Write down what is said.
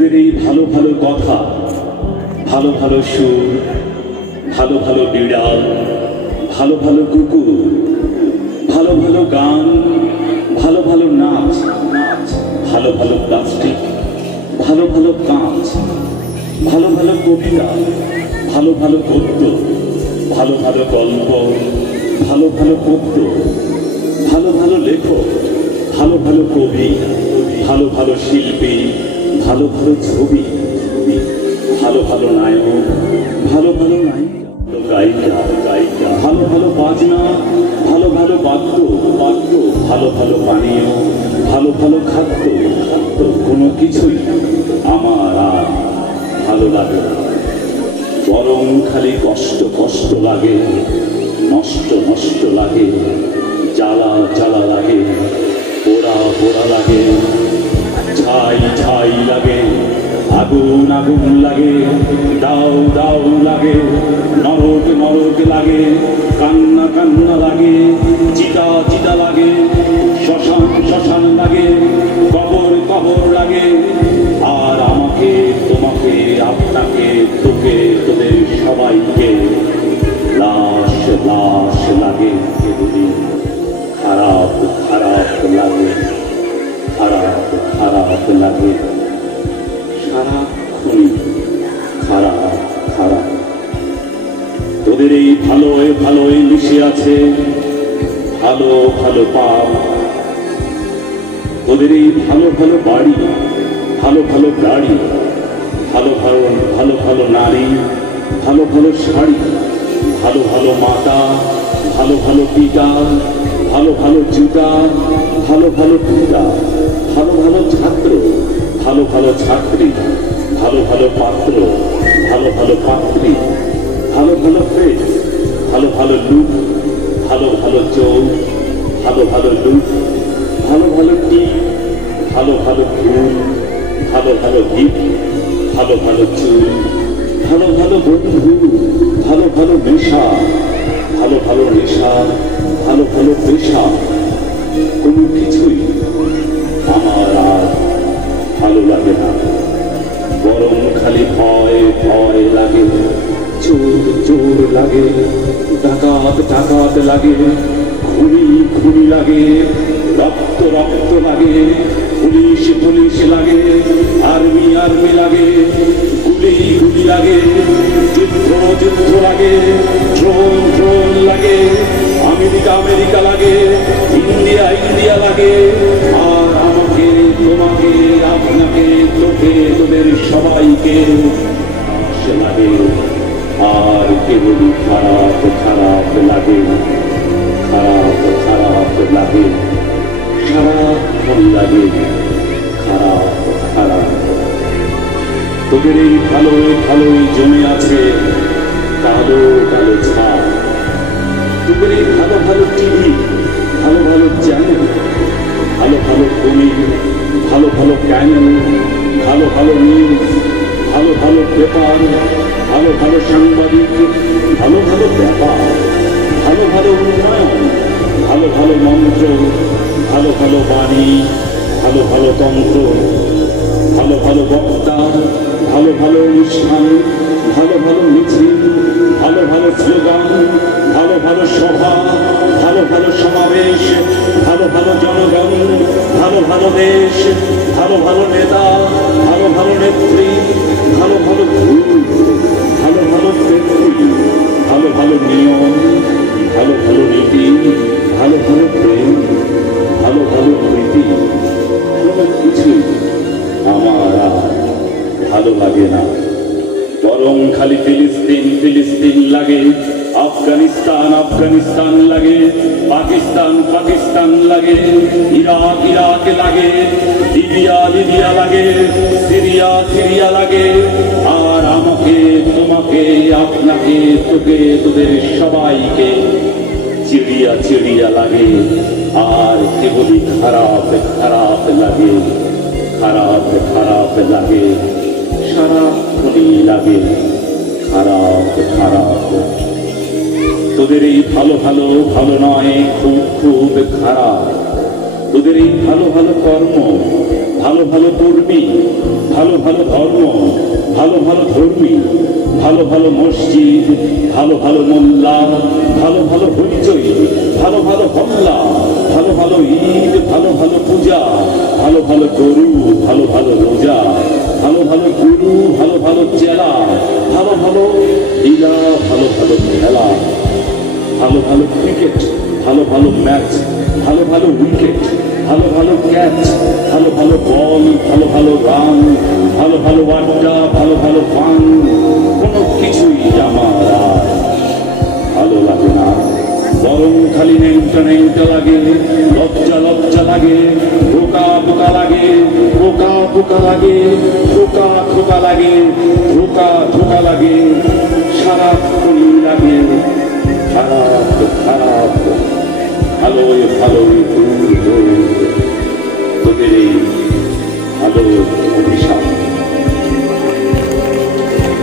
তোদের এই ভালো ভালো কথা, ভালো ভালো সুর, ভালো ভালো বিড়াল, ভালো ভালো কুকুর, ভালো ভালো গান, ভালো ভালো নাচ, ভালো ভালো প্লাস্টিক, ভালো ভালো কাঁচ, ভালো ভালো কবিতা, ভালো ভালো গদ্য, ভালো ভালো গল্প, ভালো ভালো পদ্য, ভালো ভালো লেখক, ভালো ভালো কবি, ভালো ভালো শিল্পী, ভালো ভালো ছবি, ভালো ভালো নায়ক, ভালো ভালো নায়িকা, গায়িকা, ভালো ভালো বাজনা, ভালো ভালো বাদ্য, ভালো ভালো পানীয়, ভালো ভালো খাদ্য, কোনো কিছুই আমার আর ভালো লাগে না। বরং খালি কষ্ট কষ্ট লাগে, নষ্ট নষ্ট লাগে, জ্বালা জ্বালা লাগে, পোড়া পোড়া লাগে, ছাই ছাই লাগে, আগুন আগুন লাগে, দাও দাও লাগে, নরক নরক লাগে, কান্না কান্না লাগে, চিতা চিতা লাগে, শ্মশান শ্মশান লাগে, কবর কবর লাগে। আর আমাকে, তোমাকে, আপনাকে, তোকে, তোদের সবাইকে লাশ লাশ লাগে। এগুলি খারাপ খারাপ লাগে, খারাপ খারাপ লাগে, সারাক্ষণই খারাপ খারাপ। তোদের এই ভালোয় ভালোয় মিশে আছে ভালো ভালো পাপ। তোদের এই ভালো ভালো বাড়ি, ভালো ভালো গাড়ি, ভালো ভালো ভালো ভালো নারী, ভালো ভালো শাড়ি, ভালো ভালো মাতা, ভালো ভালো পিতা, ভালো ভালো জুতা, ভালো ভালো পিতা, ভালো ভালো ছাত্র, ভালো ভালো ছাত্রী, ভালো ভালো পাত্র, ভালো ভালো পাত্রী, ভালো ভালো ফেস, ভালো ভালো লুক, ভালো ভালো চোখ, ভালো ভালো লুক, ভালো ভালো টিপ, ভালো ভালো ফুল, ভালো ভালো গিফট, ভালো ভালো চুল, ভালো ভালো বন্ধু, ভালো ভালো নেশা, ভালো ভালো নেশা, ভালো ভালো পেশা, কোনো কিছুই আমার আর ভালো লাগে না। বরং খালি ভয় ভয় লাগে, চোর চোর লাগে, ডাকাত ডাকাত লাগে, খুনি খুনি লাগে, রক্ত রক্ত লাগে, পুলিশ পুলিশ লাগে, আর্মি আর্মি লাগে, গুলি গুলি লাগে, যুদ্ধ যুদ্ধ লাগে, ড্রোন ড্রোন লাগে, আমেরিকা আমেরিকা লাগে, ইন্ডিয়া ইন্ডিয়া লাগে। আর আমাকে, তোমাকে, আপনাকে, তোকে, তোদের সবাইকে লাগে। আর কেবল খারাপ খারাপ লাগে, খারাপ খারাপ লাগে, সারাক্ষণ লাগে খারাপ খারাপ। তোদের এই ভালোই ভালোই জমে আছে কালো কালো ছাপ। তোদের এই ভালো ভালো টিভি, ভালো ভালো চ্যানেল, ভালো ভালো কমিক, ভালো ভালো চ্যানেল, ভালো ভালো নিউজ, ভালো ভালো পেপার, ভালো ভালো সাংবাদিক, ভালো ভালো ব্যাপার, ভালো ভালো উন্নয়ন, ভালো ভালো মন্ত্র, ভালো ভালো বাণী, ভালো ভালো তন্ত্র, ভালো ভালো বক্তা, ভালো ভালো অনুষ্ঠান, ভালো ভালো মিছিল, ভালো ভালো স্লোগান, ভালো ভালো সভা, ভালো ভালো সমাবেশ, ভালো ভালো জনগণ, ভালো ভালো দেশ, ভালো ভালো নেতা, ভালো ভালো নেত্রী, ভালো ভালো ভূত, ভালো ভালো ব্যক্তি, ভালো ভালো নিয়ম, ভালো ভালো নীতি, ভালো ভালো প্রেম, ভালো ভালো প্রীতি, কোনো কিছু আমার আর ভালো লাগে না। বরং খালি ফিলিস্তিন ফিলিস্তিন লাগে, আফগানিস্তান আফগানিস্তান লাগে, পাকিস্তান পাকিস্তান লাগে, ইরাক ইরাক লাগে, লিবিয়া লিবিয়া লাগে, সিরিয়া সিরিয়া লাগে। আর আমাকে, তোমাকে, আপনাকে, তোকে, তোদের সবাইকে চিড়িয়া চিড়িয়া লাগে। আর কেবলই খারাপ খারাপ লাগে, খারাপ খারাপ লাগে, সারাক্ষণই লাগে খারাপ খারাপ। তোদের এই ভালো ভালো ভালো নয়, খুব খুব খারাপ। তোদের এই ভালো ভালো কর্ম, ভালো ভালো কর্মী, ভালো ভালো ধর্ম, ভালো ভালো ধর্মী, ভালো ভালো মসজিদ, ভালো ভালো মোল্লা, ভালো ভালো হইচই, ভালো ভালো হল্লা, ভালো ভালো ঈদ, ভালো ভালো পূজা, ভালো ভালো গরু, ভালো ভালো রোজা, ভালো ভালো গুরু, ভালো ভালো চেলা, ভালো ভালো লীলা, ভালো ভালো খেলা, ভালো ভালো ক্রিকেট, ভালো ভালো ম্যাচ, ভালো ভালো উইকেট, ভালো ভালো ক্যাচ, ভালো ভালো বল, ভালো ভালো রান, ভালো ভালো আড্ডা, ভালো ভালো পান, কোনো কিছুই আমার আর ভালো লাগে না। বরং খালি নেংটা নেংটা লাগে, লজ্জা লজ্জা লাগে, বোকা বোকা লাগে, বোকা বোকা লাগে, খোকা খোকা লাগে, ধোকা ধোকা লাগে, সারাক্ষণই লাগে খারাপ খারাপ। ভালোই ভালোই তোদের এই ভালো